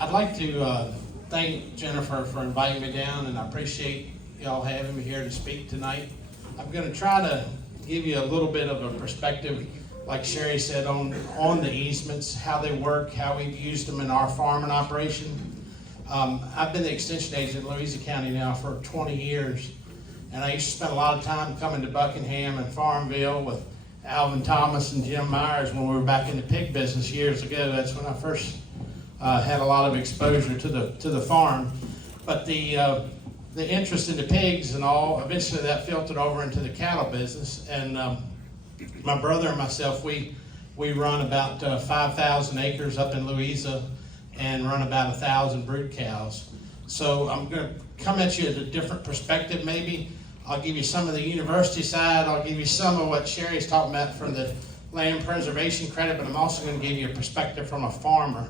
I'd like to thank Jennifer for inviting me down, and I appreciate y'all having me here to speak tonight. I'm going to try to give you a little bit of a perspective, like Sherry said, on the easements, how they work, how we've used them in our farming operation. I've been the extension agent in Louisa County now for 20 years, and I used to spend a lot of time coming to Buckingham and Farmville with Alvin Thomas and Jim Myers when we were back in the pig business years ago. That's when I first had a lot of exposure to the farm. But the interest in the pigs and all, eventually that filtered over into the cattle business. And my brother and myself, we run about 5,000 acres up in Louisa and run about 1,000 brood cows. So I'm going to come at you at a different perspective maybe. I'll give you some of the university side. I'll give you some of what Sherry's talking about from the land preservation credit, but I'm also going to give you a perspective from a farmer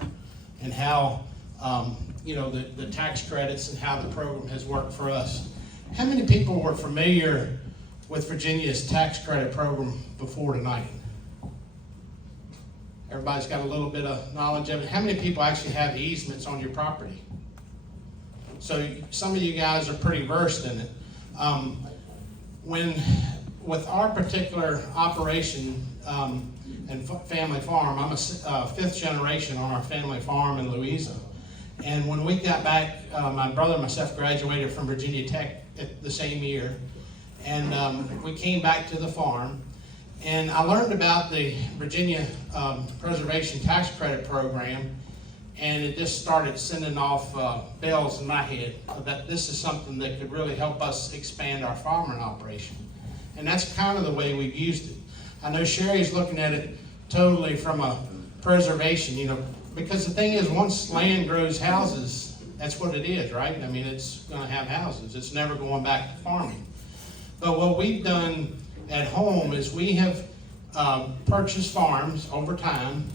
and how, the tax credits and how the program has worked for us. How many people were familiar with Virginia's tax credit program before tonight? Everybody's got a little bit of knowledge of it. How many people actually have easements on your property? So some of you guys are pretty versed in it. With our particular operation and family farm, I'm a fifth generation on our family farm in Louisa. And when we got back, my brother and myself graduated from Virginia Tech at the same year. And we came back to the farm. And I learned about the Virginia Preservation Tax Credit Program. And it just started sending off bells in my head that this is something that could really help us expand our farming operation. And that's kind of the way we've used it. I know Sherry's looking at it totally from a preservation, because the thing is, once land grows houses, that's what it is, right? I mean, it's going to have houses. It's never going back to farming. But what we've done at home is we have purchased farms over time,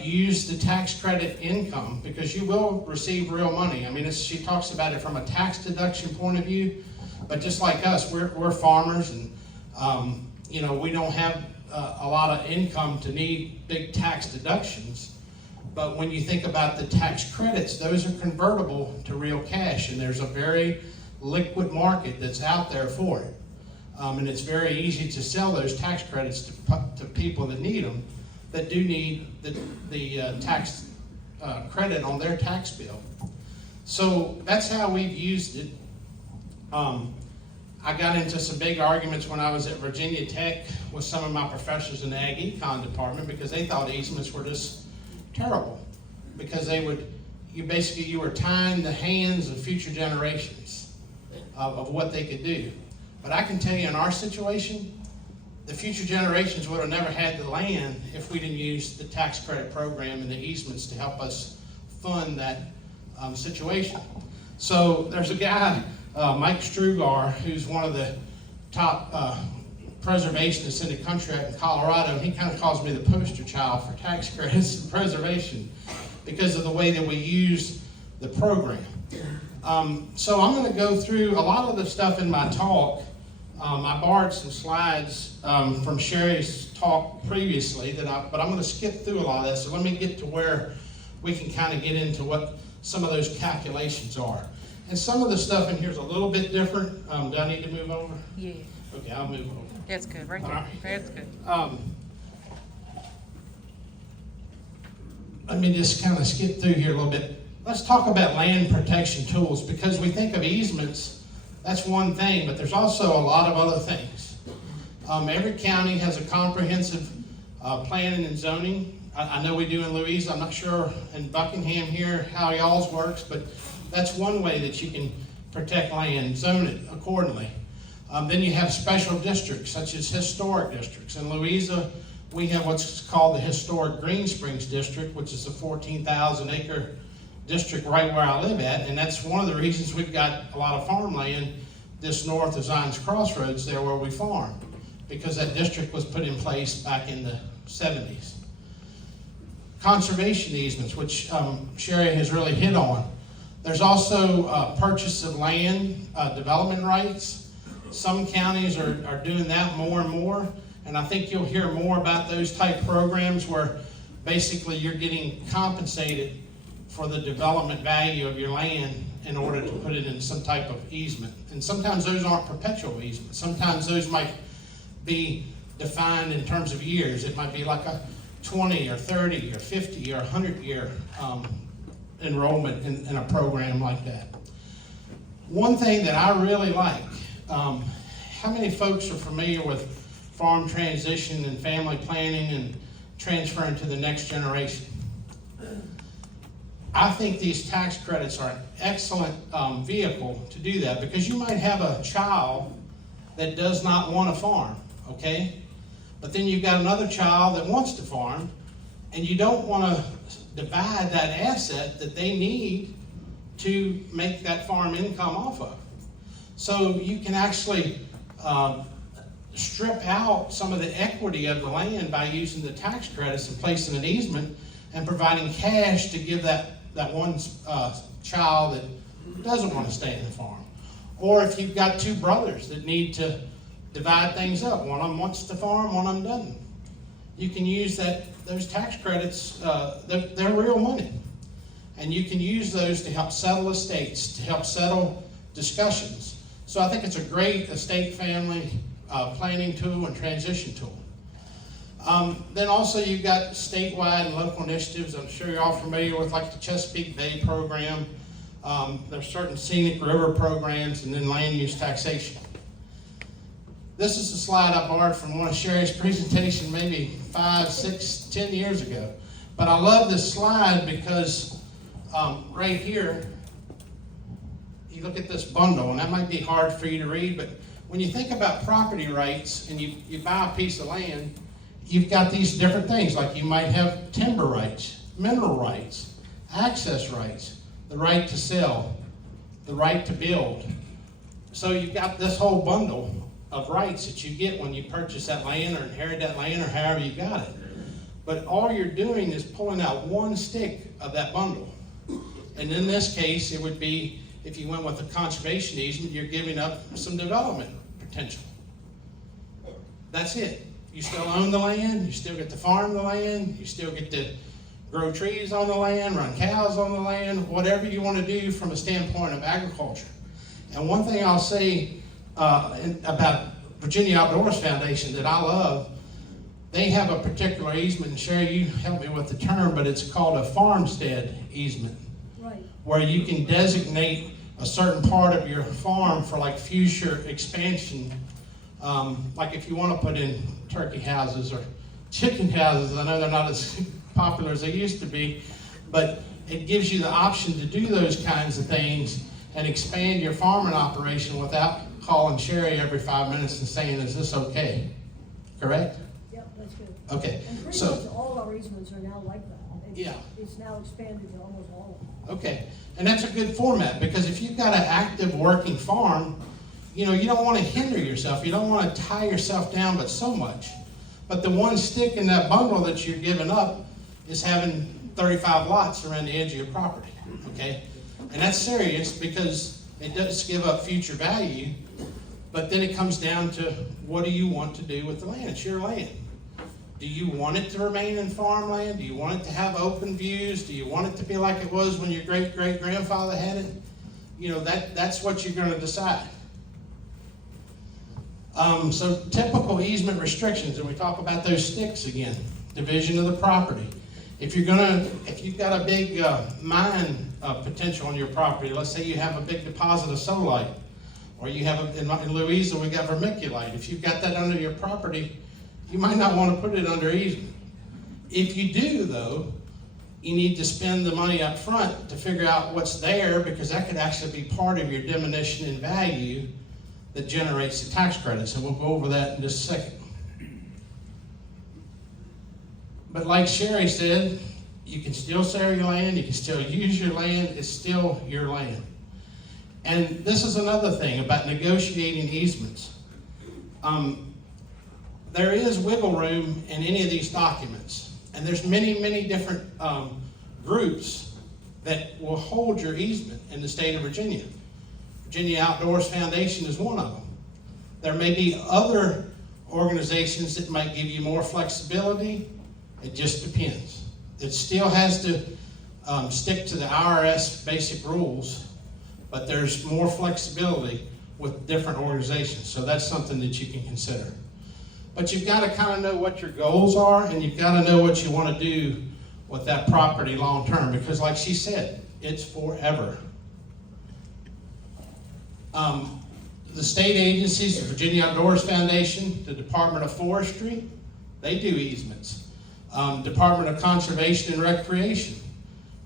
use the tax credit income, because you will receive real money. I mean, she talks about it from a tax deduction point of view, but just like us, we're farmers, and we don't have a lot of income to need big tax deductions. But when you think about the tax credits, those are convertible to real cash, and there's a very liquid market that's out there for it. And it's very easy to sell those tax credits to people that need them, that do need the tax credit on their tax bill. So that's how we've used it. I got into some big arguments when I was at Virginia Tech with some of my professors in the Ag Econ department, because they thought easements were just terrible, because you were tying the hands of future generations of what they could do. But I can tell you, in our situation, the future generations would have never had the land if we didn't use the tax credit program and the easements to help us fund that situation. So there's a guy, Mike Strugar, who's one of the top preservationists in the country out in Colorado, and he kind of calls me the poster child for tax credits and preservation because of the way that we use the program. So I'm going to go through a lot of the stuff in my talk. I borrowed some slides from Sherry's talk previously, but I'm going to skip through a lot of that. So let me get to where we can kind of get into what some of those calculations are. And some of the stuff in here is a little bit different. Do I need to move over? Yeah. Okay, I'll move over. That's good, right there. All right. That's good. Let me just kind of skip through here a little bit. Let's talk about land protection tools, because we think of easements, that's one thing, but there's also a lot of other things. Every county has a comprehensive planning and zoning. I know we do in Louisa. I'm not sure in Buckingham here how y'all's works, but that's one way that you can protect land, zone it accordingly. Then you have special districts, such as historic districts. In Louisa, we have what's called the Historic Green Springs District, which is a 14,000 acre district right where I live at, and that's one of the reasons we've got a lot of farmland just north of Zions Crossroads there where we farm, because that district was put in place back in the 70s. Conservation easements, which Sherry has really hit on. There's also purchase of land development rights. Some counties are doing that more and more, and I think you'll hear more about those type programs where basically you're getting compensated for the development value of your land in order to put it in some type of easement. And sometimes those aren't perpetual easements. Sometimes those might be defined in terms of years. It might be like a 20 or 30 or 50 or 100-year enrollment in a program like that. One thing that I really like, how many folks are familiar with farm transition and family planning and transferring to the next generation? I think these tax credits are an excellent vehicle to do that, because you might have a child that does not want to farm, okay? But then you've got another child that wants to farm, and you don't want to divide that asset that they need to make that farm income off of. So you can actually strip out some of the equity of the land by using the tax credits and placing an easement and providing cash to give that one child that doesn't want to stay in the farm. Or if you've got two brothers that need to divide things up, one of them wants to farm, one of them doesn't, you can use those tax credits, they're real money. And you can use those to help settle estates, to help settle discussions. So I think it's a great estate family planning tool and transition tool. Then also you've got statewide and local initiatives. I'm sure you're all familiar with, like the Chesapeake Bay program. There's certain scenic river programs, and then land use taxation. This is a slide I borrowed from one of Sherry's presentation maybe 5, 6, 10 years ago. But I love this slide because right here, you look at this bundle, and that might be hard for you to read, but when you think about property rights and you buy a piece of land, you've got these different things, like you might have timber rights, mineral rights, access rights, the right to sell, the right to build. So you've got this whole bundle of rights that you get when you purchase that land or inherit that land or however you got it. But all you're doing is pulling out one stick of that bundle. And in this case, it would be, if you went with a conservation easement, you're giving up some development potential. That's it. You still own the land, you still get to farm the land, you still get to grow trees on the land, run cows on the land, whatever you want to do from a standpoint of agriculture. And one thing I'll say about Virginia Outdoors Foundation that I love, they have a particular easement, and Sherry, you help me with the term, but it's called a farmstead easement. Right. Where you can designate a certain part of your farm for like future expansion. Like if you want to put in turkey houses or chicken houses, I know they're not as popular as they used to be, but it gives you the option to do those kinds of things and expand your farming operation without calling Sherry every 5 minutes and saying, is this okay? Correct? Yep, that's good. Okay. And pretty so, much all our easements are now like that. It's now expanded to almost all of them. Okay, and that's a good format, because if you've got an active working farm, you don't want to hinder yourself. You don't want to tie yourself down but so much. But the one stick in that bundle that you're giving up is having 35 lots around the edge of your property, okay? And that's serious, because it does give up future value, but then it comes down to, what do you want to do with the land? It's your land. Do you want it to remain in farmland? Do you want it to have open views? Do you want it to be like it was when your great-great-grandfather had it? That's what you're going to decide. So typical easement restrictions, and we talk about those sticks again. Division of the property. If you've got a big mine potential on your property, let's say you have a big deposit of solite, or you have in Louisa we got vermiculite. If you've got that under your property, you might not want to put it under easement. If you do, though, you need to spend the money up front to figure out what's there, because that could actually be part of your diminution in value that generates the tax credits, and we'll go over that in just a second. But like Sherry said, you can still sell your land, you can still use your land, it's still your land. And this is another thing about negotiating easements. There is wiggle room in any of these documents, and there's many, many different groups that will hold your easement in the state of Virginia. Virginia Outdoors Foundation is one of them. There may be other organizations that might give you more flexibility. It just depends. It still has to stick to the IRS basic rules, but there's more flexibility with different organizations. So that's something that you can consider. But you've got to kind of know what your goals are, and you've got to know what you want to do with that property long term, because like she said, it's forever. The state agencies, the Virginia Outdoors Foundation, the Department of Forestry, they do easements. Department of Conservation and Recreation,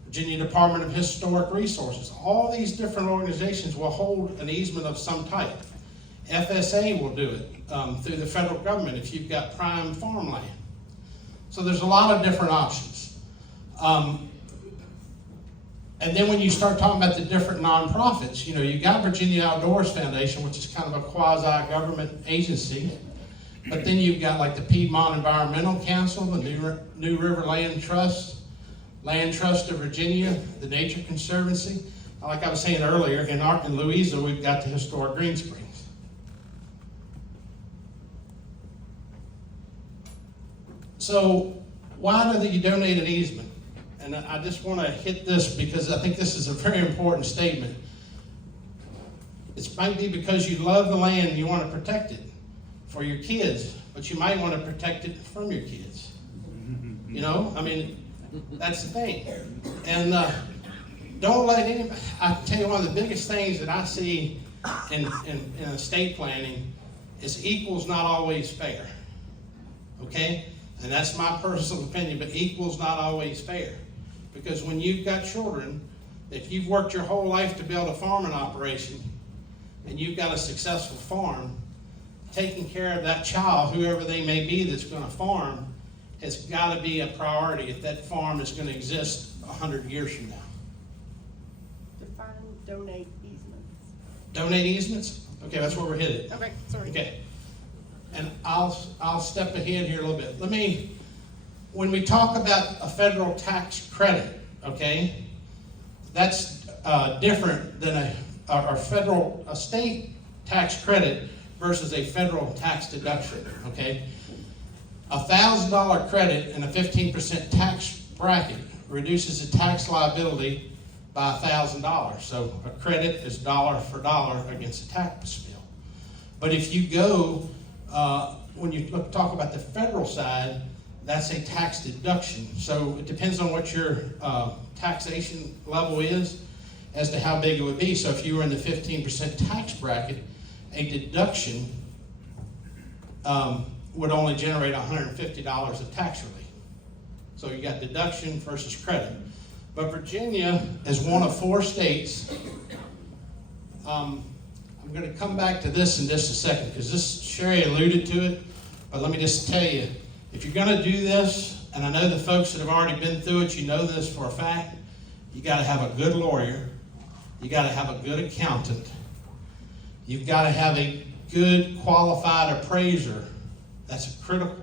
Virginia Department of Historic Resources, all these different organizations will hold an easement of some type. FSA will do it through the federal government if you've got prime farmland. So there's a lot of different options. And then when you start talking about the different nonprofits, you know, you got Virginia Outdoors Foundation, which is kind of a quasi-government agency. But then you've got like the Piedmont Environmental Council, the New River Land Trust of Virginia, the Nature Conservancy. Like I was saying earlier, in Louisa, we've got the Historic Green Springs. So why do you donate an easement? And I just want to hit this because I think this is a very important statement. It might be because you love the land and you want to protect it for your kids, but you might want to protect it from your kids. You know, I mean, that's the thing. And don't let anybody, I tell you, one of the biggest things that I see in estate planning is equal's not always fair. Okay? And that's my personal opinion, but equal's not always fair. Because when you've got children, if you've worked your whole life to build a farming operation, and you've got a successful farm, taking care of that child, whoever they may be that's going to farm, has got to be a priority if that farm is going to exist 100 years from now. Define donate easements. Donate easements? Okay, that's where we're headed. Okay, sorry. Okay. And I'll step ahead here a little bit. When we talk about a federal tax credit, okay, that's different than a state tax credit versus a federal tax deduction, okay? A $1,000 credit in a 15% tax bracket reduces the tax liability by $1,000. So a credit is dollar for dollar against a tax bill. But if you go, when you talk about the federal side, that's a tax deduction. So it depends on what your taxation level is as to how big it would be. So if you were in the 15% tax bracket, a deduction would only generate $150 of tax relief. So you got deduction versus credit. But Virginia is one of 4 states. I'm going to come back to this in just a second because Sherry alluded to it. But let me just tell you, if you're going to do this, and I know the folks that have already been through it, you know this for a fact, you got to have a good lawyer. You got to have a good accountant. You've got to have a good qualified appraiser. That's critical.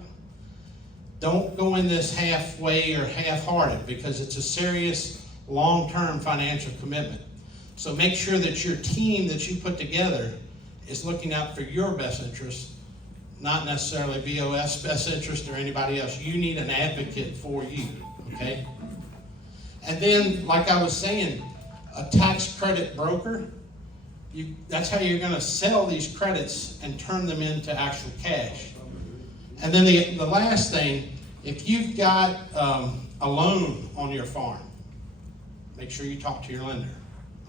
Don't go in this halfway or half-hearted because it's a serious long-term financial commitment. So make sure that your team that you put together is looking out for your best interest, not necessarily VOS best interest or anybody else. You need an advocate for you, okay? And then, like I was saying, a tax credit broker, that's how you're going to sell these credits and turn them into actual cash. And then the last thing, if you've got a loan on your farm, make sure you talk to your lender,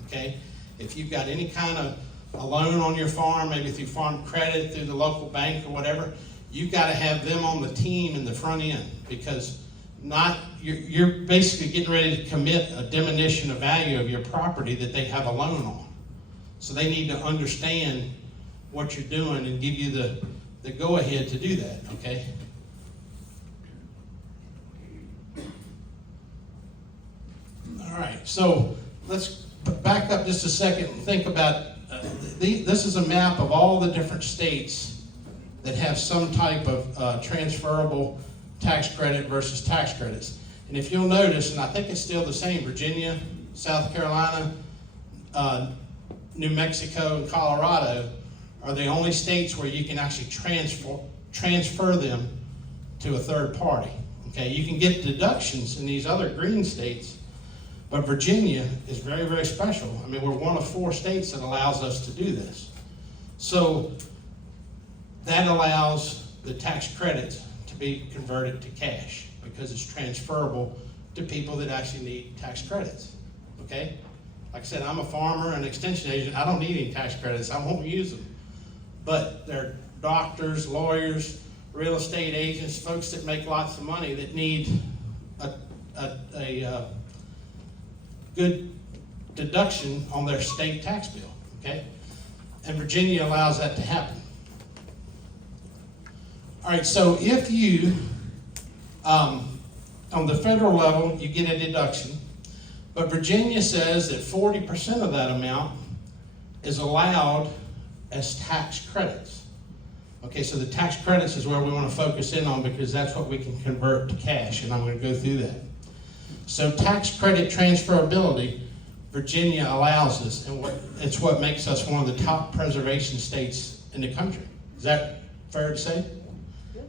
okay? If you've got any kind of a loan on your farm, maybe through farm credit, through the local bank or whatever, you've got to have them on the team in the front end because you're basically getting ready to commit a diminution of value of your property that they have a loan on. So they need to understand what you're doing and give you the go-ahead to do that, okay? All right, so let's back up just a second and think about, this is a map of all the different states that have some type of transferable tax credit versus tax credits. And if you'll notice, and I think it's still the same, Virginia, South Carolina, New Mexico, and Colorado are the only states where you can actually transfer them to a third party. Okay, you can get deductions in these other green states, But Virginia is very, very special. I mean, we're one of 4 states that allows us to do this. So that allows the tax credits to be converted to cash because it's transferable to people that actually need tax credits, okay? Like I said, I'm a farmer and extension agent. I don't need any tax credits. I won't use them. But there are doctors, lawyers, real estate agents, folks that make lots of money that need a good deduction on their state tax bill, okay? And Virginia allows that to happen. All right, so if you, on the federal level, you get a deduction, but Virginia says that 40% of that amount is allowed as tax credits. Okay, so the tax credits is where we want to focus in on because that's what we can convert to cash, and I'm going to go through that. So tax credit transferability, Virginia allows us, and it's what makes us one of the top preservation states in the country. Is that fair to say?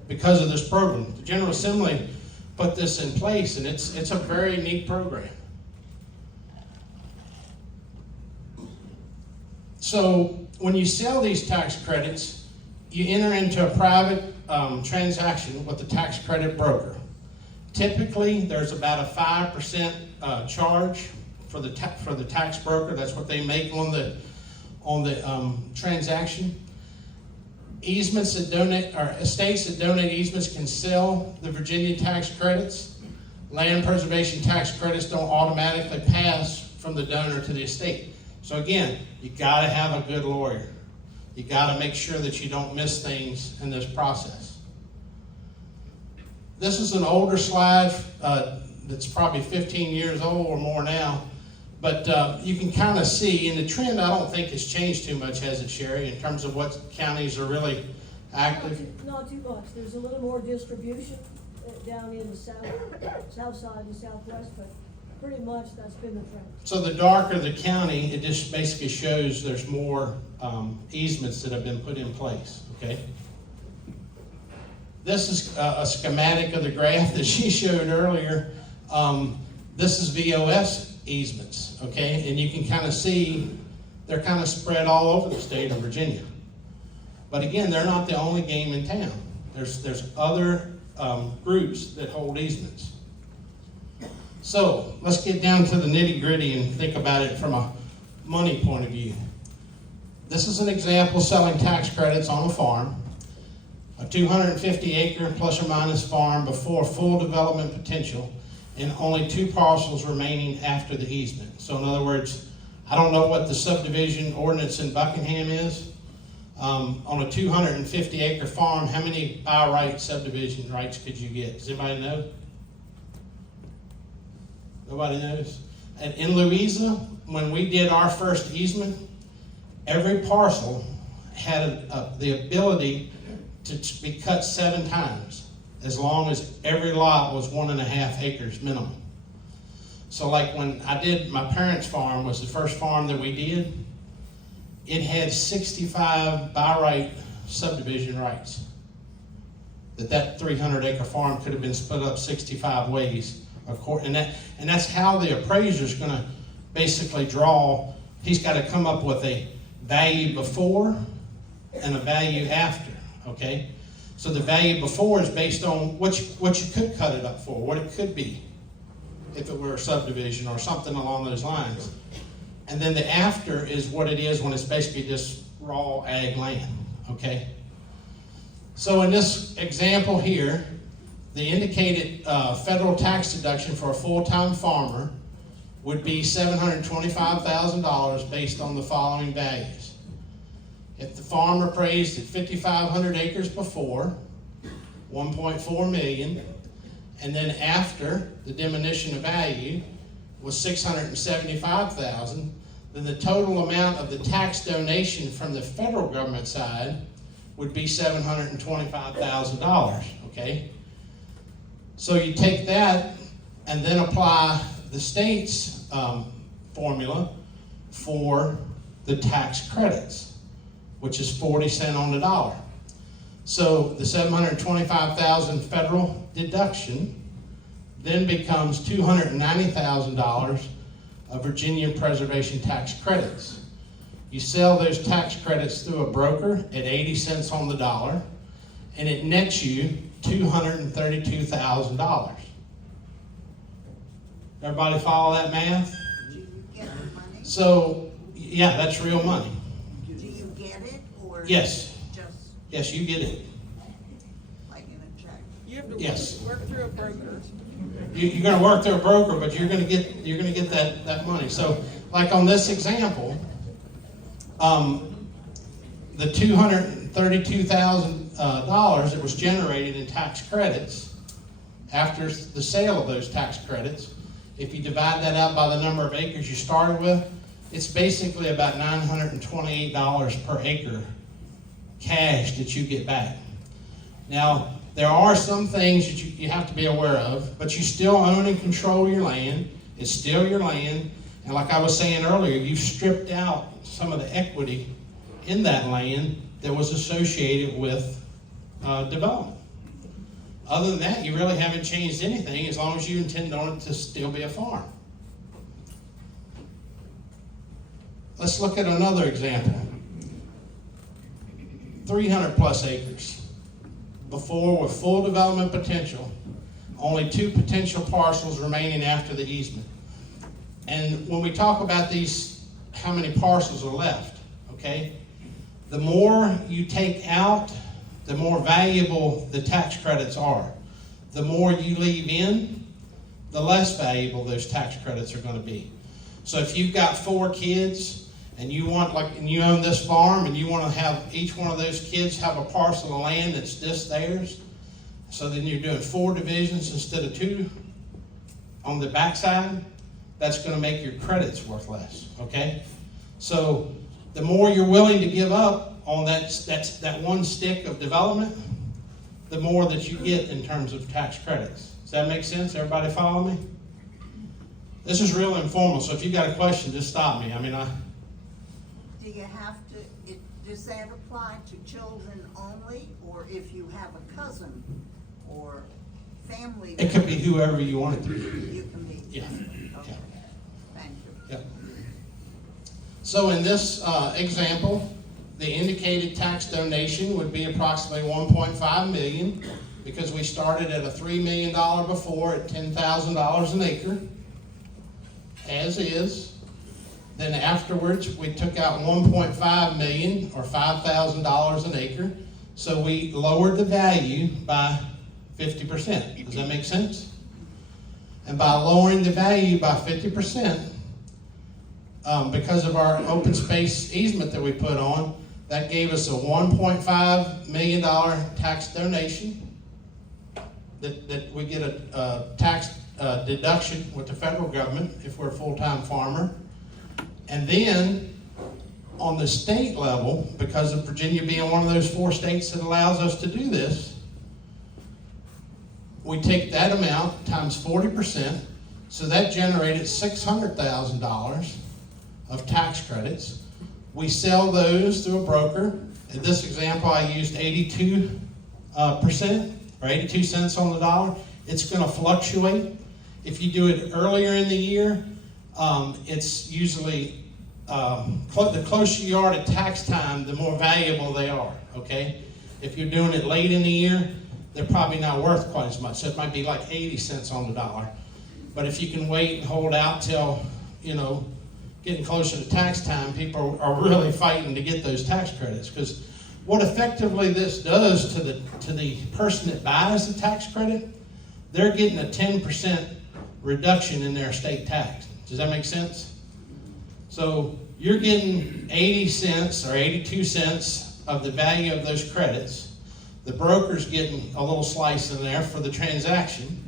Because of this program. The General Assembly put this in place, and it's a very neat program. So when you sell these tax credits, you enter into a private transaction with the tax credit broker. Typically, there's about a 5% charge for the tax broker. That's what they make on the transaction. Easements that donate, or estates that donate easements can sell the Virginia tax credits. Land preservation tax credits don't automatically pass from the donor to the estate. So again, you gotta have a good lawyer. You gotta make sure that you don't miss things in this process. This is an older slide that's probably 15 years old or more now, but you can kind of see, and the trend I don't think has changed too much, has it, Sherry, in terms of what counties are really active? Not too much. There's a little more distribution down in the south side and southwest, but pretty much that's been the trend. So the darker the county, it just basically shows there's more easements that have been put in place, okay? This is a schematic of the graph that she showed earlier. This is VOS easements, okay? And you can kind of see they're kind of spread all over the state of Virginia. But again, they're not the only game in town. There's other groups that hold easements. So let's get down to the nitty gritty and think about it from a money point of view. This is an example selling tax credits on a farm, a 250 acre plus or minus farm before full development potential, and only 2 parcels remaining after the easement. So in other words, I don't know what the subdivision ordinance in Buckingham is. On a 250 acre farm, how many by right subdivision rights could you get? Does anybody know? Nobody knows? And in Louisa, when we did our first easement, every parcel had the ability to be cut 7 times, as long as every lot was 1.5 acres minimum. So like when I did my parents' farm, was the first farm that we did, it had 65 by right subdivision rights. That 300 acre farm could have been split up 65 ways. And that's how the appraiser's gonna basically draw. He's gotta come up with a value before and a value after, okay? So the value before is based on what you could cut it up for, what it could be if it were a subdivision or something along those lines. And then the after is what it is when it's basically just raw ag land, okay? So in this example here, the indicated federal tax deduction for a full-time farmer would be $725,000 based on the following values. If the farm appraised at 5,500 acres before, 1.4 million, and then after the diminution of value was 675,000, then the total amount of the tax donation from the federal government side would be $725,000, okay? So you take that and then apply the state's formula for the tax credits, which is 40 cents on the dollar. So the $725,000 federal deduction then becomes $290,000 of Virginia Preservation Tax Credits. You sell those tax credits through a broker at 80 cents on the dollar, and it nets you $232,000. Everybody follow that math? Do you get the money? So, yeah, that's real money. Do you get it, or? Yes. Just Yes, you get it. like in a check? You have to Yes. work through a broker. You're gonna work through a broker, but you're gonna get that money. So, like on this example, the $232,000 that was generated in tax credits after the sale of those tax credits, if you divide that out by the number of acres you started with, it's basically about $928 per acre cash that you get back. Now, there are some things that you have to be aware of, but you still own and control your land. It's still your land. And like I was saying earlier, you've stripped out some of the equity in that land that was associated with development. Other than that, you really haven't changed anything as long as you intend on it to still be a farm. Let's look at another example. 300 plus acres. Before, with full development potential, only 2 potential parcels remaining after the easement. And when we talk about these, how many parcels are left, okay? The more you take out, the more valuable the tax credits are. The more you leave in, the less valuable those tax credits are going to be. So if you've got 4 kids and you want, and you own this farm and you want to have each one of those kids have a parcel of land that's just theirs, so then you're doing 4 divisions instead of 2 on the backside, that's going to make your credits worth less, okay? So the more you're willing to give up on that one stick of development, the more that you get in terms of tax credits. Does that make sense? Everybody follow me? This is real informal, so if you got a question, just stop me. Do you have to, does that apply to children only, or if you have a cousin or family? It could be whoever you want it to be. You can be. Yeah. Okay, thank you. Yep. So in this example, the indicated tax donation would be approximately $1.5 million, because we started at a $3 million before at $10,000 an acre, as is. Then afterwards, we took out $1.5 million, or $5,000 an acre. So we lowered the value by 50%. Does that make sense? And by lowering the value by 50%, because of our open space easement that we put on, that gave us a $1.5 million tax donation. That we get a tax deduction with the federal government if we're a full-time farmer. And then on the state level, because of Virginia being one of those 4 states that allows us to do this, we take that amount times 40%, so that generated $600,000 of tax credits. We sell those through a broker. In this example, I used 82%, or 82 cents on the dollar. It's going to fluctuate. If you do it earlier in the year, it's usually, the closer you are to tax time, the more valuable they are, okay? If you're doing it late in the year, they're probably not worth quite as much. So it might be like 80 cents on the dollar. But if you can wait and hold out till, getting closer to tax time, people are really fighting to get those tax credits. Because what effectively this does to the person that buys the tax credit, they're getting a 10% reduction in their state tax. Does that make sense? So you're getting 80 cents or 82 cents of the value of those credits. The broker's getting a little slice in there for the transaction.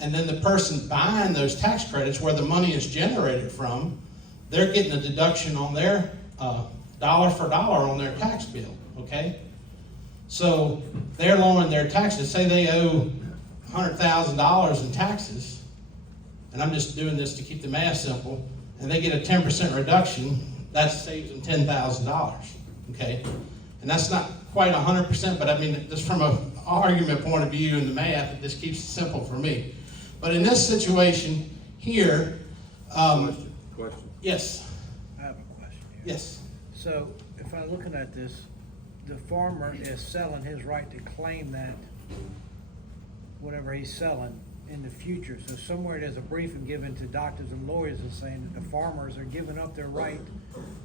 And then the person buying those tax credits, where the money is generated from, they're getting a deduction on their dollar for dollar on their tax bill, okay? So they're lowering their taxes. Say they owe $100,000 in taxes, and I'm just doing this to keep the math simple, and they get a 10% reduction, that saves them $10,000, okay? And that's not quite 100%, but I mean, just from an argument point of view in the math, it just keeps it simple for me. But in this situation here, question. Yes, I have a question here. yes. So if I'm looking at this, the farmer is selling his right to claim that, whatever he's selling in the future. So somewhere there's a briefing given to doctors and lawyers and saying that the farmers are giving up their right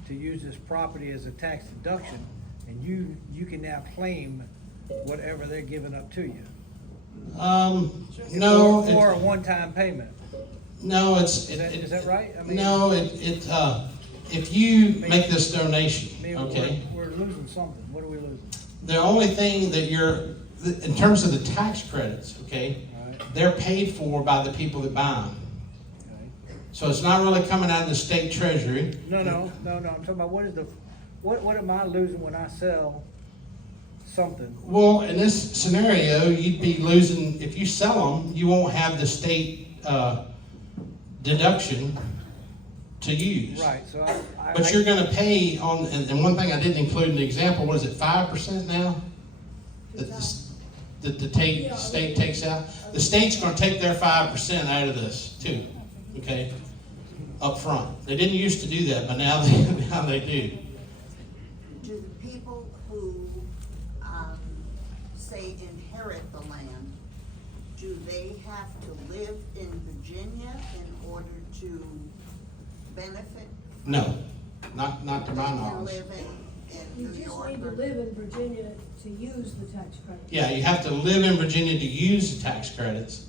to use this property as a tax deduction, and you can now claim whatever they're giving up to you. No. For a one-time payment. No, it's. Is that right? I mean- No, if you make this donation, I mean, okay, we're losing something. What are we losing? the only thing that in terms of the tax credits, okay, Alright. they're paid for by the people that buy them. Okay. So it's not really coming out of the state treasury. No, I'm talking about what am I losing when I sell something? Well, in this scenario, you'd be losing, if you sell them, you won't have the state deduction to use. Right, so But you're gonna pay on, and one thing I didn't include in the example, what is it, 5% now? That the state takes out? The state's gonna take their 5% out of this too, okay? Up front. They didn't used to do that, but now they do. Do the people who, say inherit the land, do they have to live in Virginia in order to benefit? No, not to my They can knowledge. live in You New just York need to or- live in Virginia to use the tax credit. Yeah, you have to live in Virginia to use the tax credits,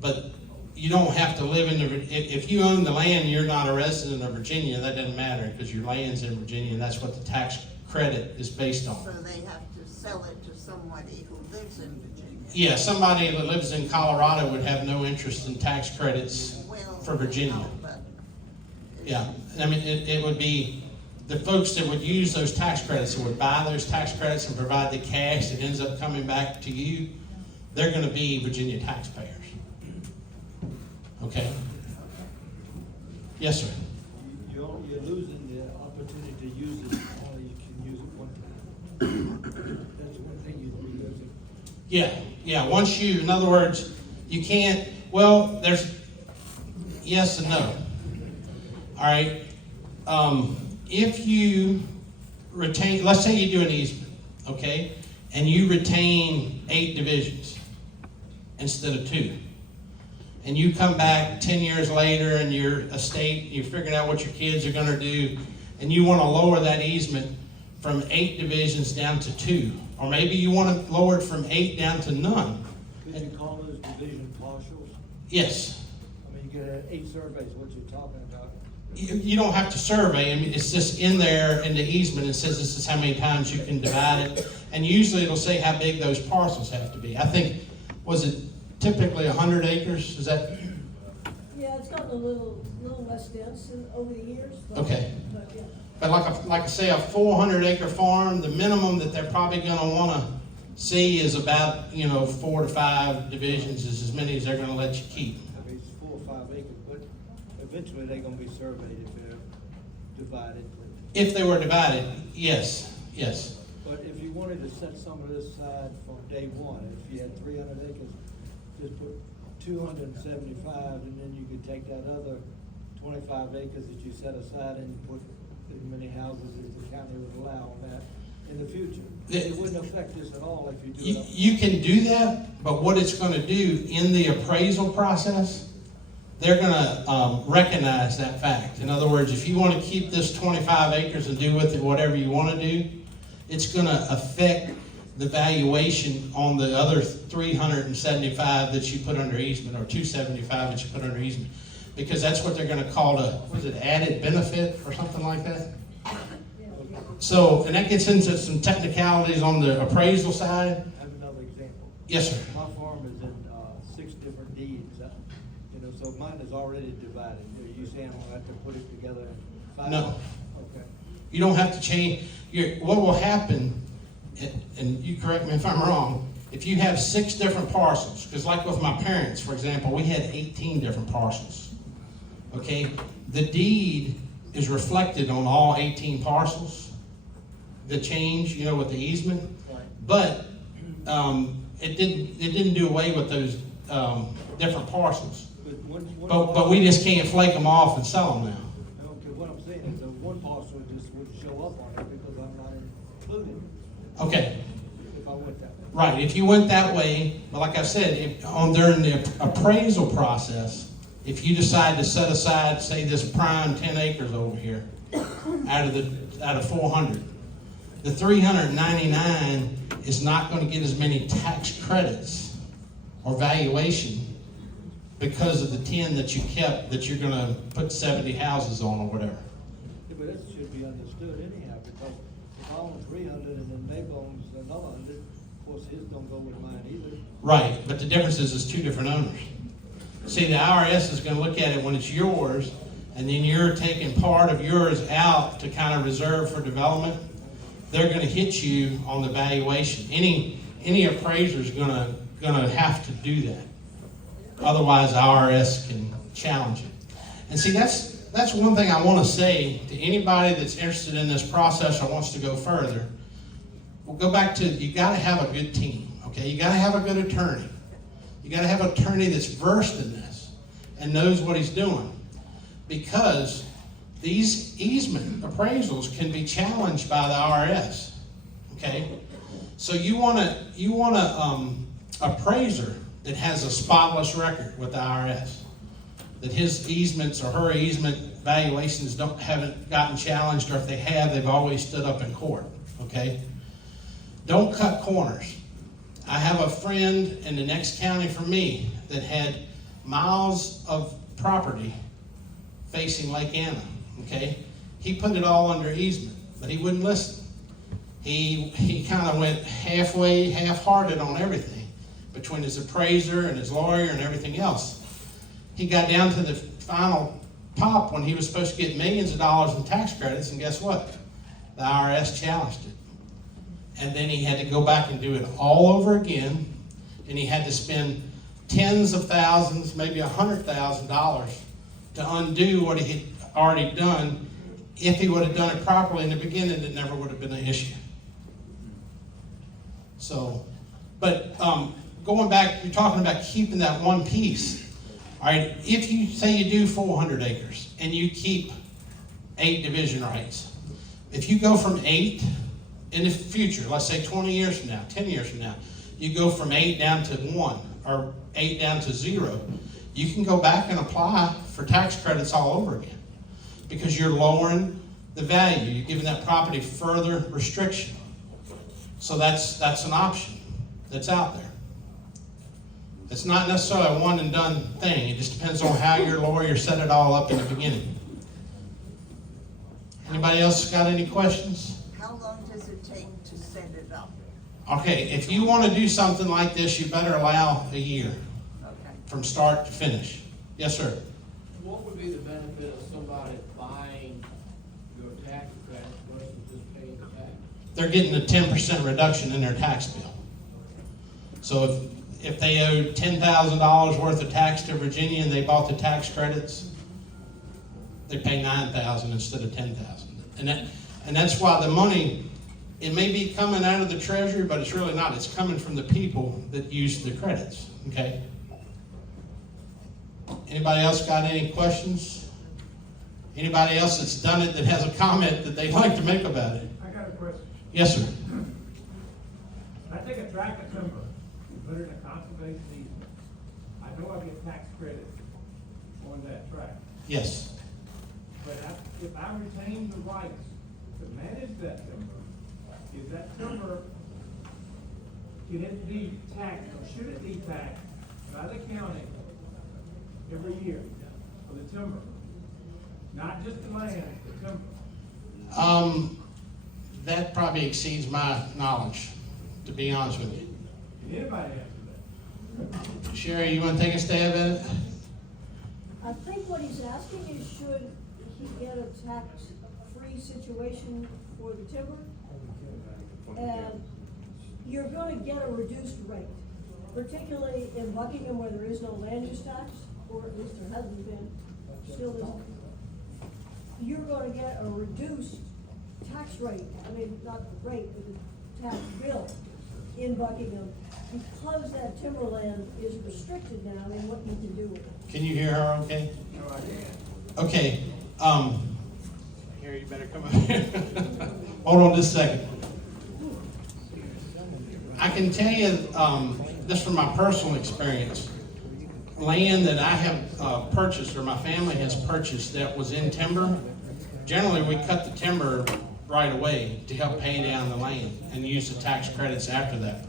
but you don't have to live in if you own the land and you're not a resident of Virginia, that doesn't matter, because your land's in Virginia, and that's what the tax credit is based So on. they have to sell it to somebody who lives in Virginia? Yeah, somebody that lives in Colorado would have no interest in tax credits Well, for Virginia. no, but Yeah, I mean, it would be the folks that would use those tax credits, that would buy those tax credits and provide the cash that ends up coming back to you, they're gonna be Virginia taxpayers. Okay? Yes, sir. You're losing the opportunity to use it, only you can use it one time. That's one thing you're losing. Yeah, once you, in other words, you can't, well, there's yes and no. All right, if you retain, let's say you do an easement, okay, and you retain 8 divisions instead of 2. And you come back 10 years later and your estate, you figured out what your kids are gonna do, and you wanna lower that easement from 8 divisions down to 2. Or maybe you wanna lower it from 8 down to none. Could you call those division partials? Yes, I mean, you get 8 surveys, what you're talking about. you don't have to survey, I mean, it's just in there in the easement, it says this is how many times you can divide it. And usually it'll say how big those parcels have to be. I think, was it typically 100 acres, is that? Yeah, it's gotten a little less dense over the years, but. Okay. But, yeah. But like I say, a 400-acre farm, the minimum that they're probably gonna wanna see is about, 4 to 5 divisions, is as many as they're gonna let you keep. I mean, it's 4 or 5 acres, but eventually they're gonna be surveyed if they're divided. If they were divided, yes. But if you wanted to set some of this aside from day one, if you had 300 acres, just put 275, and then you could take that other 25 acres that you set aside and put as many houses as the county would allow on that in the future. It wouldn't affect this at all if you do it. You can do that, but what it's gonna do in the appraisal process, they're gonna recognize that fact. In other words, if you wanna keep this 25 acres and do with it whatever you wanna do, it's gonna affect the valuation on the other 375 that you put under easement, or 275 that you put under easement. Because that's what they're gonna call added benefit or something like that? So, and that gets into some technicalities on the appraisal side. I have another example. Yes, sir. My farm is in 6 different deeds, so mine is already divided. Are you saying I'll have to put it together in 5? No. Okay. You don't have to change, what will happen, and you correct me if I'm wrong, if you have 6 different parcels, because like with my parents, for example, we had 18 different parcels. Okay, the deed is reflected on all 18 parcels, the change, with the easement. Right. But it didn't do away with those different parcels. But But we just can't flake them off and sell them now. saying is the one parcel just would show up on it because I'm not included Okay, if I went that way. right, if you went that way, but like I said, during the appraisal process, if you decide to set aside, say, this prime 10 acres over here, out of 400, the 399 is not going to get as many tax credits or valuation because of the 10 that you kept, that you're going to put 70 houses on or whatever. Yeah, but that should be understood anyhow, because if I own 300 and then neighbor owns another 100, of course his don't go with mine either. Right, but the difference is it's two different owners. See, the IRS is gonna look at it when it's yours, and then you're taking part of yours out to kind of reserve for development. They're gonna hit you on the valuation. Any appraiser's gonna have to do that. Otherwise, the IRS can challenge it. And see, that's one thing I wanna say to anybody that's interested in this process or wants to go further. We'll go back to, you gotta have a good team, okay? You gotta have a good attorney. You gotta have an attorney that's versed in this and knows what he's doing. Because these easement appraisals can be challenged by the IRS, okay? So you want a appraiser that has a spotless record with the IRS. That his easements or her easement valuations haven't gotten challenged, or if they have, they've always stood up in court, okay? Don't cut corners. I have a friend in the next county from me that had miles of property facing Lake Anna, okay? He put it all under easement, but he wouldn't listen. He kind of went halfway, half-hearted on everything, between his appraiser and his lawyer and everything else. He got down to the final pop when he was supposed to get millions of dollars in tax credits, and guess what? The IRS challenged it. And then he had to go back and do it all over again, and he had to spend tens of thousands, maybe $100,000 to undo what he had already done. If he would have done it properly in the beginning, it never would have been an issue. So, but going back, you're talking about keeping that one piece. All right, if you say you do 400 acres and you keep 8 division rights, if you go from 8 in the future, let's say 20 years from now, 10 years from now, you go from 8 down to 1 or 8 down to 0, you can go back and apply for tax credits all over again because you're lowering the value. You're giving that property further restriction. So that's an option that's out there. It's not necessarily a one and done thing. It just depends on how your lawyer set it all up in the beginning. Anybody else got any questions? How long does it take to set it up? Okay, if you want to do something like this, you better allow a year Okay. from start to finish. Yes, sir. What would be the benefit of somebody buying your tax credit versus just paying the tax? They're getting a 10% reduction in their tax bill. So if they owed $10,000 worth of tax to Virginia and they bought the tax credits, they pay $9,000 instead of $10,000. And that's why the money, it may be coming out of the treasury, but it's really not. It's coming from the people that use the credits, okay? Anybody else got any questions? Anybody else that's done it that has a comment that they'd like to make about it? I got a question. Yes, sir. I take a tract of timber and put it in a conservation easement. I know I get tax credit on that tract, Yes. but if I retain the rights to manage that timber, is that timber, can it be taxed, or should it be taxed by the county every year for the timber? Not just the land, the timber. That probably exceeds my knowledge, to be honest with you. Can anybody answer that? Sherry, you want to take a stab at it? I think what he's asking is, should he get a tax-free situation for the timber? And you're gonna get a reduced rate, particularly in Buckingham where there is no land use tax, or at least there hasn't been, still isn't. You're gonna get a reduced tax rate, I mean, not the rate, but the tax bill in Buckingham, because that timberland is restricted now in what you can do with it. Can you hear her okay? No idea. Okay, you better come up here. Hold on just a second. I can tell you, this from my personal experience, land that I have purchased or my family has purchased that was in timber, generally we cut the timber right away to help pay down the land and use the tax credits after that.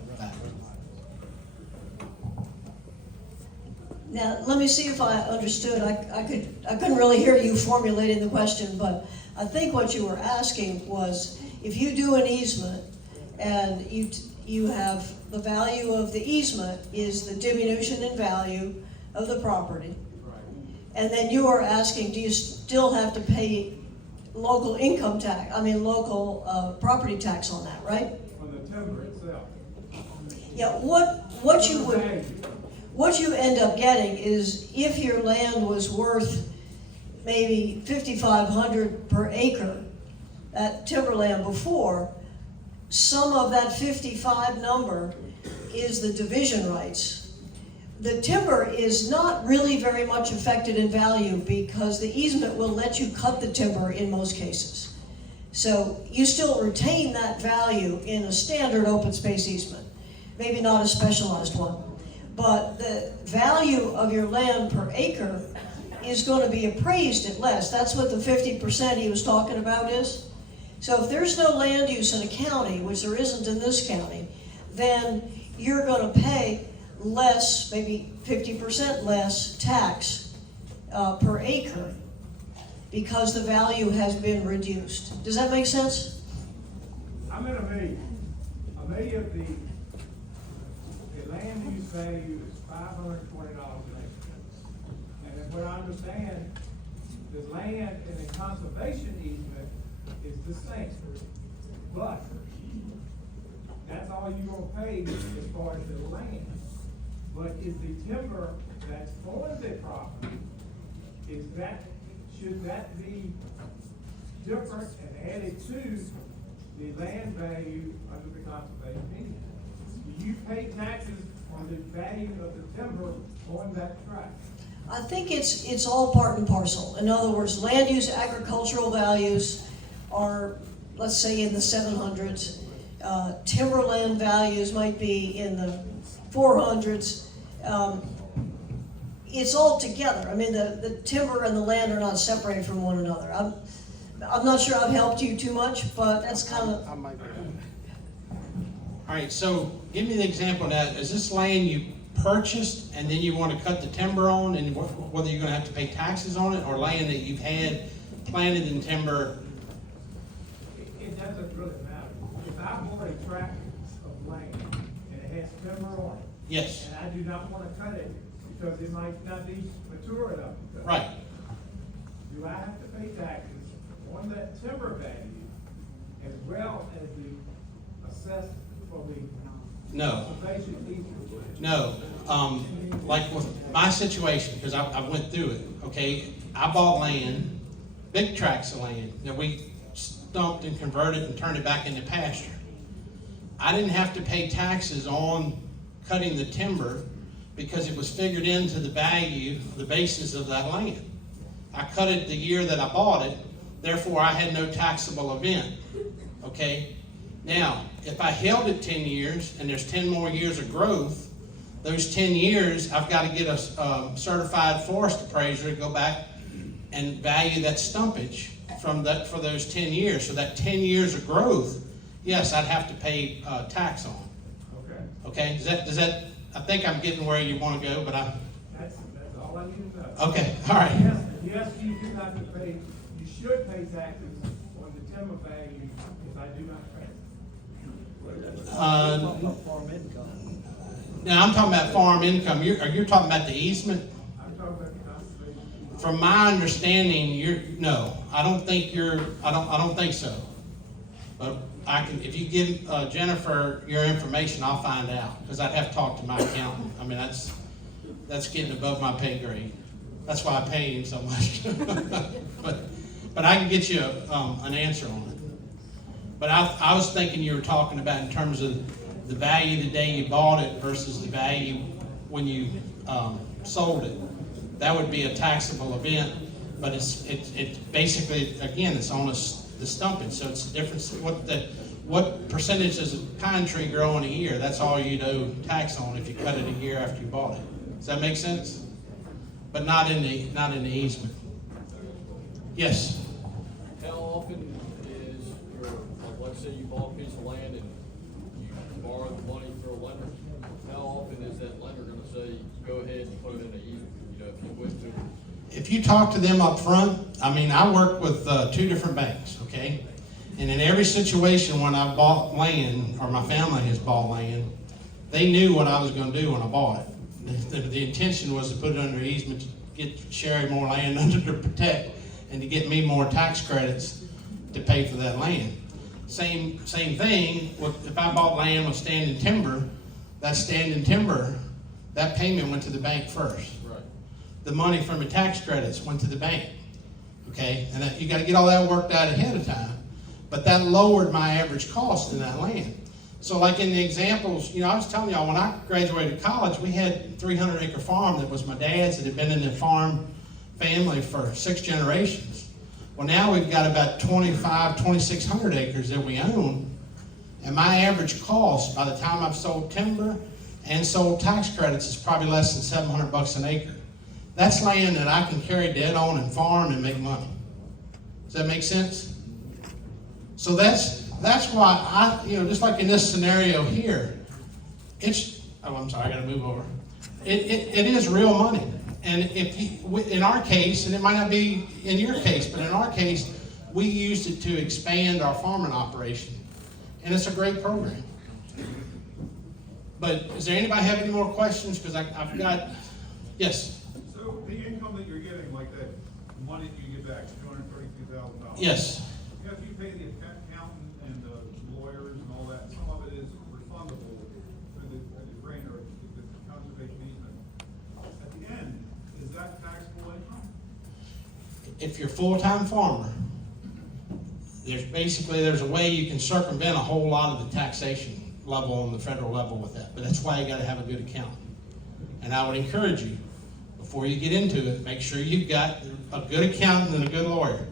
Now, let me see if I understood. I couldn't really hear you formulating the question, but I think what you were asking was, if you do an easement and you have the value of the easement is the diminution in value of the property, and then you are asking, do you still have to pay local income tax, local property tax on that, right? On the timber itself. Yeah, what you end up getting is, if your land was worth maybe $5,500 per acre, that timberland before, some of that 55 number is the division rights. The timber is not really very much affected in value because the easement will let you cut the timber in most cases. So you still retain that value in a standard open space easement, maybe not a specialized one. But the value of your land per acre is going to be appraised at less. That's what the 50% he was talking about is. So if there's no land use in a county, which there isn't in this county, then you're going to pay less, maybe 50% less tax per acre because the value has been reduced. Does that make sense? I'm in Amelia. Amelia, the land use value is $520 an acre. And then what I understand, the land in a conservation easement is the same. But that's all you're gonna pay as far as the land. But is the timber that's on the property, should that be different and added to the land value under the conservation easement? Do you pay taxes on the value of the timber on that tract? I think it's all part and parcel. In other words, land use agricultural values are, let's say, in the 700s. Timberland values might be in the 400s. It's all together. I mean, the timber and the land are not separated from one another. I'm not sure I've helped you too much, but that's kind of. All right, so give me an example of that. Is this land you purchased and then you want to cut the timber on, and whether you're going to have to pay taxes on it, or land that you've had planted in timber? It doesn't really matter. If I bought a tract of land and it has timber on it. Yes. And I do not want to cut it because it might not be mature enough. to cut. Right. Do I have to pay taxes on that timber value as well as the assessed for the No. conservation easement? No, like with my situation, because I went through it, okay? I bought land, big tracts of land, that we stumped and converted and turned it back into pasture. I didn't have to pay taxes on cutting the timber because it was figured into the value, the basis of that land. I cut it the year that I bought it, therefore I had no taxable event, okay? Now, if I held it 10 years and there's 10 more years of growth, those 10 years, I've got to get a certified forest appraiser to go back and value that stumpage for those 10 years. So that 10 years of growth, yes, I'd have to pay tax on. Okay. Okay, does that, I think I'm getting where you want to go, but That's all I need to know. okay, all right. Yes, you do have to pay, you should pay taxes on the timber value if I do not pay. Farm income. Now, I'm talking about farm income. You're talking about the easement? I'm talking about the conservation. From my understanding, no. I don't think so. But I can, if you give Jennifer your information, I'll find out, because I'd have to talk to my accountant. I mean, that's getting above my pay grade. That's why I pay him so much. But I can get you an answer on it. But I was thinking you were talking about in terms of the value the day you bought it versus the value when you sold it. That would be a taxable event But it's basically, again, it's on the stumpage, so it's the difference, what percentage does a pine tree grow in a year? That's all you'd owe tax on if you cut it a year after you bought it. Does that make sense? But not in the easement. Yes? How often is your, like, let's say you bought a piece of land and you borrowed the money through a lender, how often is that lender gonna say, go ahead and put it in the easement? You know, if you went to, If you talk to them up front, I mean, I work with 2 different banks, okay? And in every situation when I bought land, or my family has bought land, they knew what I was gonna do when I bought it. The intention was to put it under easement, to get Sherry more land under to protect, and to get me more tax credits to pay for that land. Same thing, if I bought land with standing timber, that standing timber, that payment went to the bank first. right, The money from the tax credits went to the bank, okay? And you gotta get all that worked out ahead of time. But that lowered my average cost in that land. So like in the examples, I was telling y'all, when I graduated college, we had 300-acre farm that was my dad's, that had been in the farm family for 6 generations. Well, now we've got about 2,600 acres that we own. And my average cost, by the time I've sold timber and sold tax credits, is probably less than $700 an acre. That's land that I can carry debt on and farm and make money. Does that make sense? So that's why I, just like in this scenario here, I'm sorry, I gotta move over. It is real money. And in our case, and it might not be in your case, but in our case, we used it to expand our farming operation. And it's a great program. But does there anybody have any more questions? Because I've got, yes, So the income that you're getting, like that money you get back, $232,000. yes. If you pay the accountant and the lawyers and all that, some of it is refundable through the grain or the conservation easement. At the end, is that taxable income? If you're a full-time farmer, there's a way you can circumvent a whole lot of the taxation level on the federal level with that. But that's why you gotta have a good accountant. And I would encourage you, before you get into it, make sure you've got a good accountant and a good lawyer.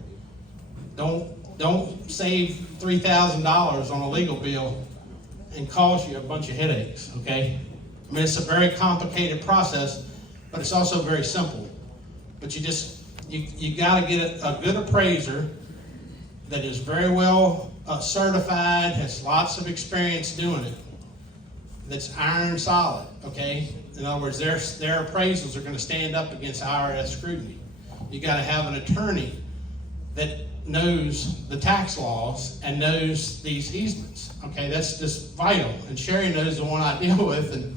Don't save $3,000 on a legal bill and cause you a bunch of headaches, okay? I mean, it's a very complicated process, but it's also very simple. But you gotta get a good appraiser that is very well certified, has lots of experience doing it, that's iron solid, okay? In other words, their appraisals are gonna stand up against IRS scrutiny. You gotta have an attorney that knows the tax laws and knows these easements, okay? That's just vital. And Sherry knows the one I deal with, and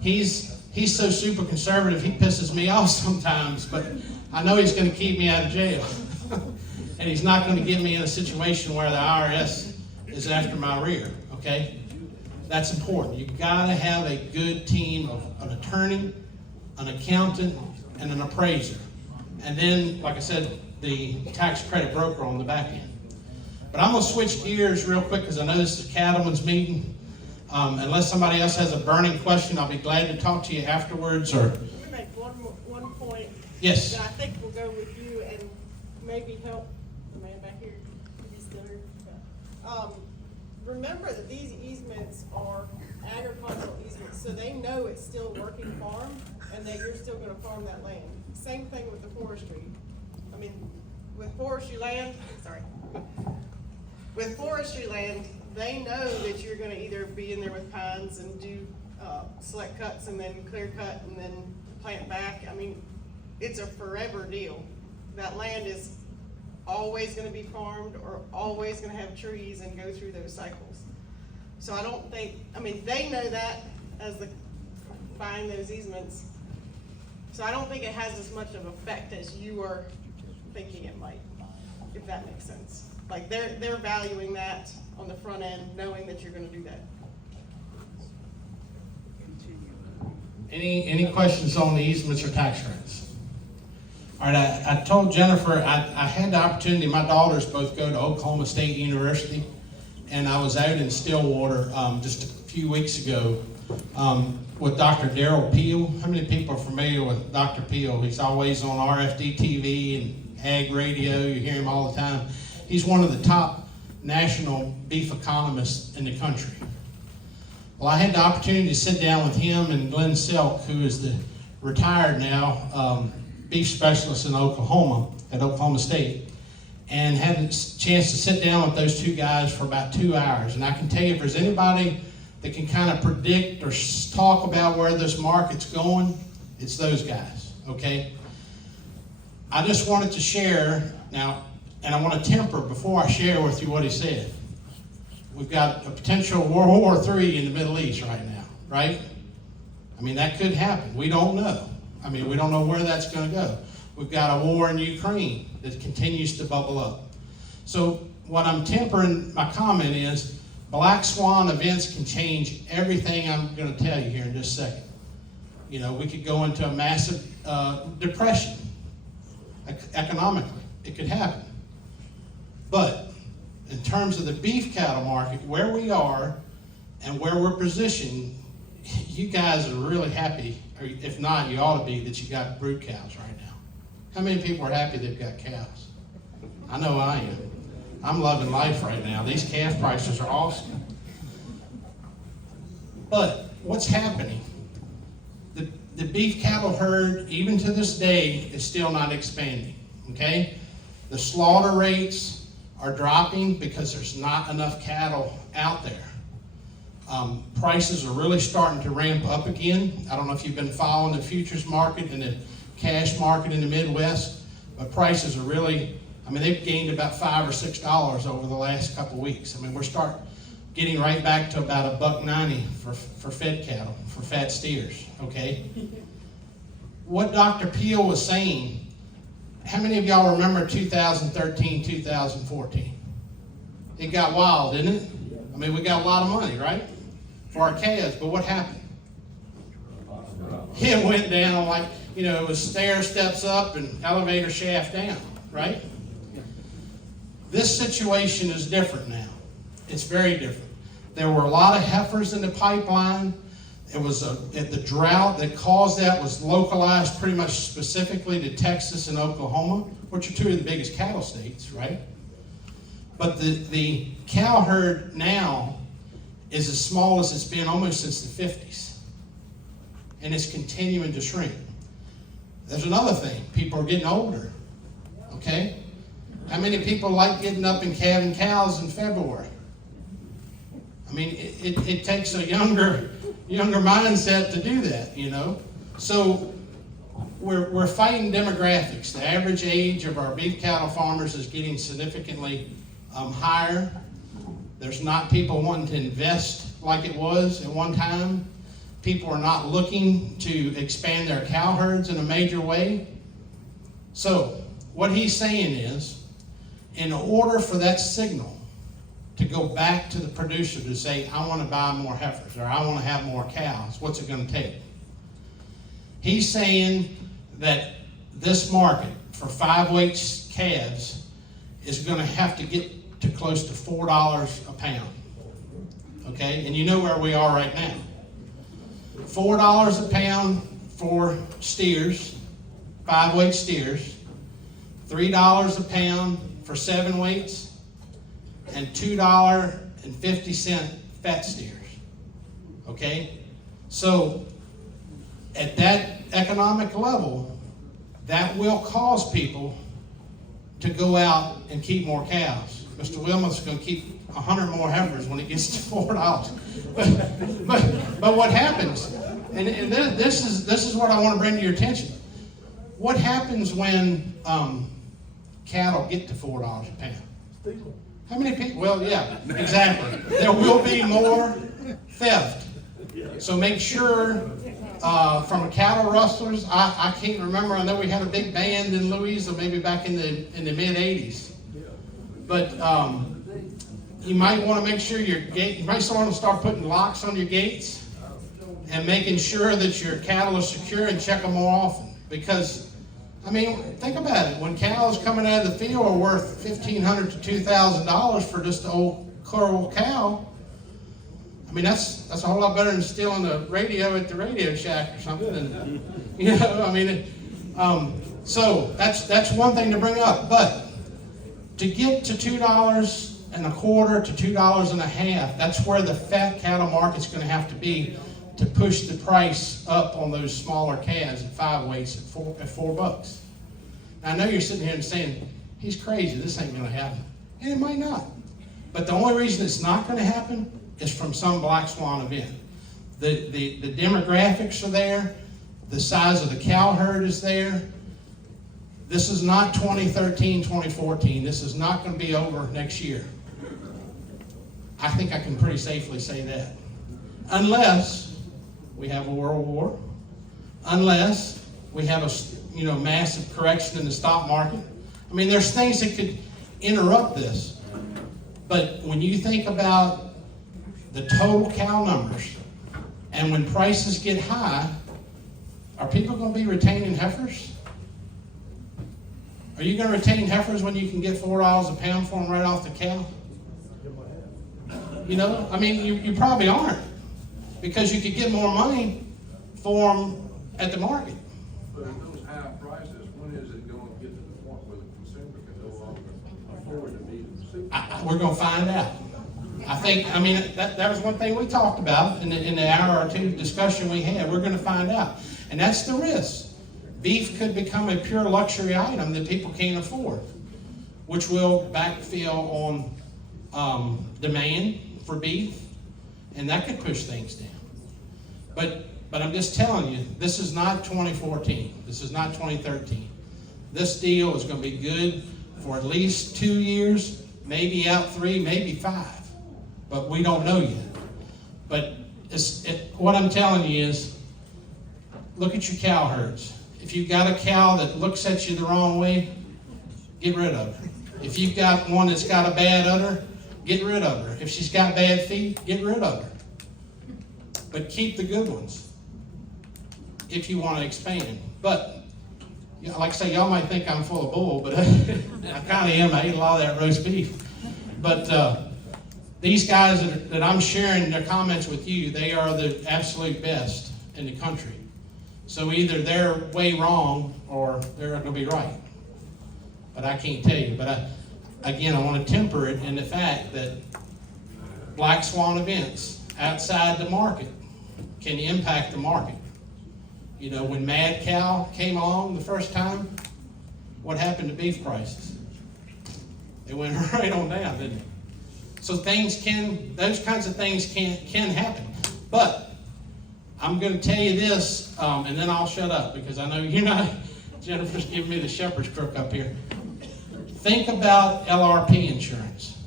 he's so super conservative, he pisses me off sometimes, but I know he's gonna keep me out of jail. And he's not gonna get me in a situation where the IRS is after my rear, okay? That's important. You gotta have a good team of an attorney, an accountant, and an appraiser. And then, like I said, the tax credit broker on the back end. But I'm gonna switch gears real quick because I know this is a cattleman's meeting. Unless somebody else has a burning question, I'll be glad to talk to you afterwards or. Let me make one point. Yes. That I think will go with you and maybe help the man back here, if he's still here. Remember that these easements are agricultural easements, so they know it's still working farm and that you're still gonna farm that land. Same thing with the forestry. I mean, with forestry land, with forestry land, they know that you're gonna either be in there with pines and do, select cuts and then clear cut and then plant back. I mean, it's a forever deal. That land is always gonna be farmed or always gonna have trees and go through those cycles. So I don't think, they know that as buying those easements. So I don't think it has as much of effect as you are thinking it might, if that makes sense. Like they're valuing that on the front end, knowing that you're gonna do that. Any questions on the easements or tax credits? All right, I told Jennifer, I had the opportunity, my daughters both go to Oklahoma State University, and I was out in Stillwater just a few weeks ago with Dr. Darrell Peel. How many people are familiar with Dr. Peel? He's always on RFD TV, and Ag Radio, you hear him all the time. He's one of the top national beef economists in the country. Well, I had the opportunity to sit down with him and Glenn Selk, who is the retired now beef specialist in Oklahoma, at Oklahoma State, and had a chance to sit down with those two guys for about 2 hours. And I can tell you, if there's anybody that can kind of predict or talk about where this market's going, it's those guys, okay? I just wanted to share now, and I want to temper before I share with you what he said. We've got a potential World War III in the Middle East right now, right? I mean, that could happen. We don't know. I mean, we don't know where that's going to go. We've got a war in Ukraine that continues to bubble up. So what I'm tempering my comment is, black swan events can change everything I'm going to tell you here in just a second. You know, we could go into a massive depression economically. It could happen. But in terms of the beef cattle market, where we are and where we're positioned, you guys are really happy, or if not, you ought to be, that you got brood cows right now. How many people are happy they've got cows? I know I am. I'm loving life right now. These calf prices are awesome. But what's happening? The beef cattle herd, even to this day, is still not expanding, okay? The slaughter rates are dropping because there's not enough cattle out there. Prices are really starting to ramp up again. I don't know if you've been following the futures market and the cash market in the Midwest, but prices are really, I mean, they've gained about $5 or $6 over the last couple weeks. I mean, we're starting getting right back to about $1.90 for fed cattle, for fat steers, okay? What Dr. Peel was saying, how many of y'all remember 2013, 2014? It got wild, didn't it? I mean, we got a lot of money, right? For our calves, but what happened? It went down like, you know, it was stair steps up and elevator shaft down, right? This situation is different now. It's very different. There were a lot of heifers in the pipeline. It was the drought that caused that was localized pretty much specifically to Texas and Oklahoma, which are two of the biggest cattle states, right? But the cow herd now is as small as it's been almost since the 50s. And it's continuing to shrink. There's another thing. People are getting older, okay? How many people like getting up and calving cows in February? I mean, it takes a younger mindset to do that, you know? So we're fighting demographics. The average age of our beef cattle farmers is getting significantly higher. There's not people wanting to invest like it was at one time. People are not looking to expand their cow herds in a major way. So what he's saying is, in order for that signal to go back to the producer to say, I want to buy more heifers, or I want to have more cows, what's it going to take? He's saying that this market for 5-weight calves is going to have to get to close to $4 a pound. Okay, and you know where we are right now. $4 a pound for steers, 5-weight steers, $3 a pound for 7 weights, and $2.50 fat steers. Okay? So at that economic level, that will cause people to go out and keep more cows. Mr. Wilmoth's going to keep 100 more heifers when it gets to $4. But what happens, and this is what I want to bring to your attention. What happens when cattle get to $4 a pound? How many people? Well, yeah, exactly. There will be more theft. So make sure from cattle rustlers, I can't remember, I know we had a big band in Louisa maybe back in the mid-'80s. But you might want to make sure your gate, you might want to start putting locks on your gates and making sure that your cattle are secure and check them more often. Because, I mean, think about it. When cows coming out of the field are worth $1,500 to $2,000 for just an old curl cow, I mean, that's a whole lot better than stealing a radio at the Radio Shack or something. And, you know, I mean, So that's one thing to bring up, but to get to $2.25 to $2.50, that's where the fat cattle market's gonna have to be to push the price up on those smaller calves at 5 weights at $4. Now, I know you're sitting here and saying, he's crazy, this ain't gonna happen. And it might not. But the only reason it's not gonna happen is from some black swan event. The demographics are there, the size of the cow herd is there. This is not 2013, 2014. This is not gonna be over next year. I think I can pretty safely say that. Unless we have a world war, unless we have a massive correction in the stock market. I mean, there's things that could interrupt this. But when you think about the total cow numbers, and when prices get high, are people going to be retaining heifers? Are you going to retain heifers when you can get $4 a pound for them right off the cow? I mean, you probably aren't, because you could get more money for them at the market. But at those high prices, when is it going to get to the point where the consumer can no longer afford to be the super? We're going to find out. That was one thing we talked about in the hour or two discussion we had. We're going to find out. And that's the risk. Beef could become a pure luxury item that people can't afford, which will backfill on demand for beef, and that could push things down. But I'm just telling you, this is not 2014. This is not 2013. This deal is going to be good for at least 2 years, maybe out 3, maybe 5. But we don't know yet. But what I'm telling you is, look at your cow herds. If you've got a cow that looks at you the wrong way, get rid of her. If you've got one that's got a bad udder, get rid of her. If she's got bad feet, get rid of her. But keep the good ones if you want to expand. But, like I say, y'all might think I'm full of bull, but I kind of am. I eat a lot of that roast beef. But these guys that I'm sharing their comments with you, they are the absolute best in the country. So either they're way wrong or they're going to be right. But I can't tell you. But I want to temper it in the fact that black swan events outside the market can impact the market. When Mad Cow came along the first time, what happened to beef prices? They went right on down, didn't they? So those kinds of things can happen. But I'm going to tell you this, and then I'll shut up, because I know you're not, Jennifer's giving me the shepherd's crook up here. Think about LRP insurance,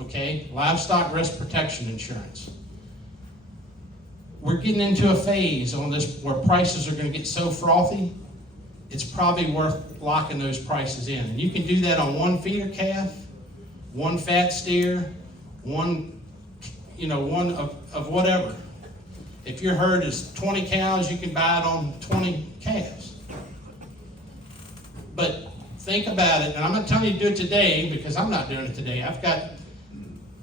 okay? Livestock Risk Protection Insurance. We're getting into a phase on this where prices are going to get so frothy, it's probably worth locking those prices in. And you can do that on one feeder calf, one fat steer, one of whatever. If your herd is 20 cows, you can buy it on 20 calves. But think about it, and I'm not telling you to do it today because I'm not doing it today. I've got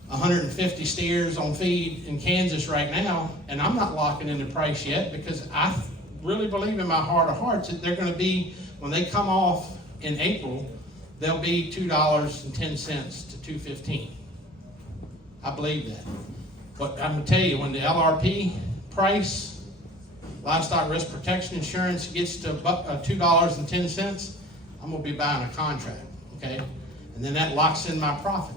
150 steers on feed in Kansas right now, and I'm not locking in the price yet because I really believe in my heart of hearts that they're going to be, when they come off in April, they'll be $2.10 to $2.15. I believe that. But I'm going to tell you, when the LRP price, Livestock Risk Protection Insurance, gets to $2.10, I'm going to be buying a contract, okay? And then that locks in my profit.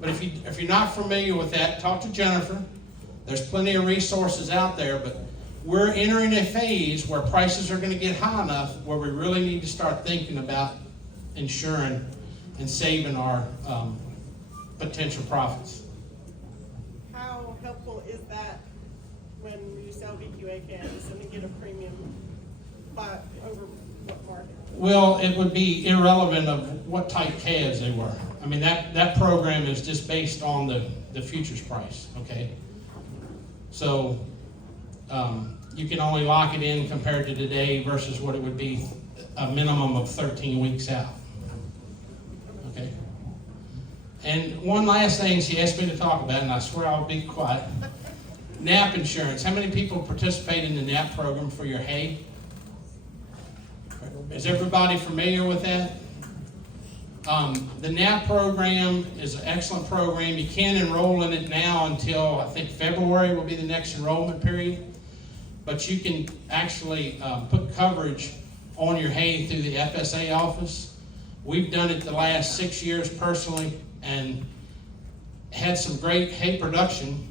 But if you're not familiar with that, talk to Jennifer. There's plenty of resources out there, but we're entering a phase where prices are going to get high enough where we really need to start thinking about insuring and saving our potential profits. How helpful is that when you sell VQA calves and you get a premium over what market? Well, it would be irrelevant of what type calves they were. I mean, that program is just based on the futures price, okay? So you can only lock it in compared to today versus what it would be a minimum of 13 weeks out, okay? And one last thing she asked me to talk about, and I swear I'll be quiet. NAP insurance. How many people participate in the NAP program for your hay? Is everybody familiar with that? The NAP program is an excellent program. You can't enroll in it now until, I think, February will be the next enrollment period. But you can actually put coverage on your hay through the FSA office. We've done it the last 6 years personally and had some great hay production.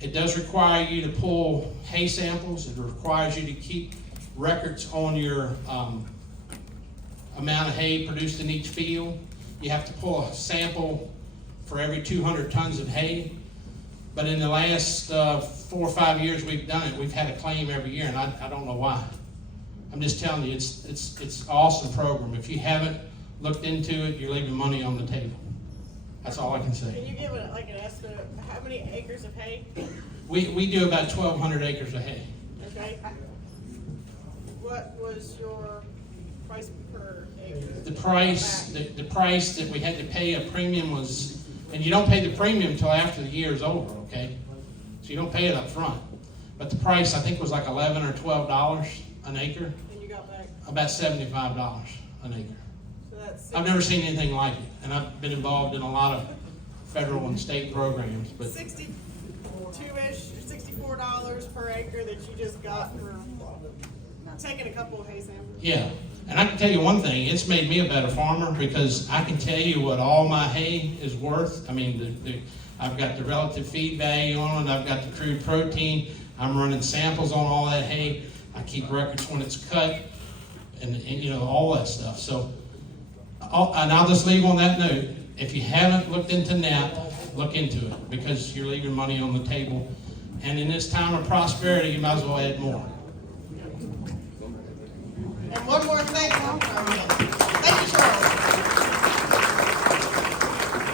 It does require you to pull hay samples. It requires you to keep records on your amount of hay produced in each field. You have to pull a sample for every 200 tons of hay. But in the last 4 or 5 years we've done it, we've had a claim every year, and I don't know why. I'm just telling you, it's an awesome program. If you haven't looked into it, you're leaving money on the table. That's all I can Can say. you give like an estimate of how many acres of hay? We do about 1,200 acres of hay. Okay. What was your price per acre? The price that we had to pay a premium was, and you don't pay the premium until after the year is over, okay? So you don't pay it up front. But the price, I think, was like $11 or $12 an acre, And you got back, about $75 an acre. so that's. I've never seen anything like it, and I've been involved in a lot of federal and state programs, but 62-ish, $64 per acre that you just got for taking a couple of hay samples. yeah. And I can tell you one thing, it's made me a better farmer because I can tell you what all my hay is worth. I mean, I've got the relative feed value on it, I've got the crude protein, I'm running samples on all that hay, I keep records when it's cut, and you know, all that stuff. So, and I'll just leave on that note, if you haven't looked into NAP, look into it, because you're leaving money on the table. And in this time of prosperity, you might as well add more. And one more thing,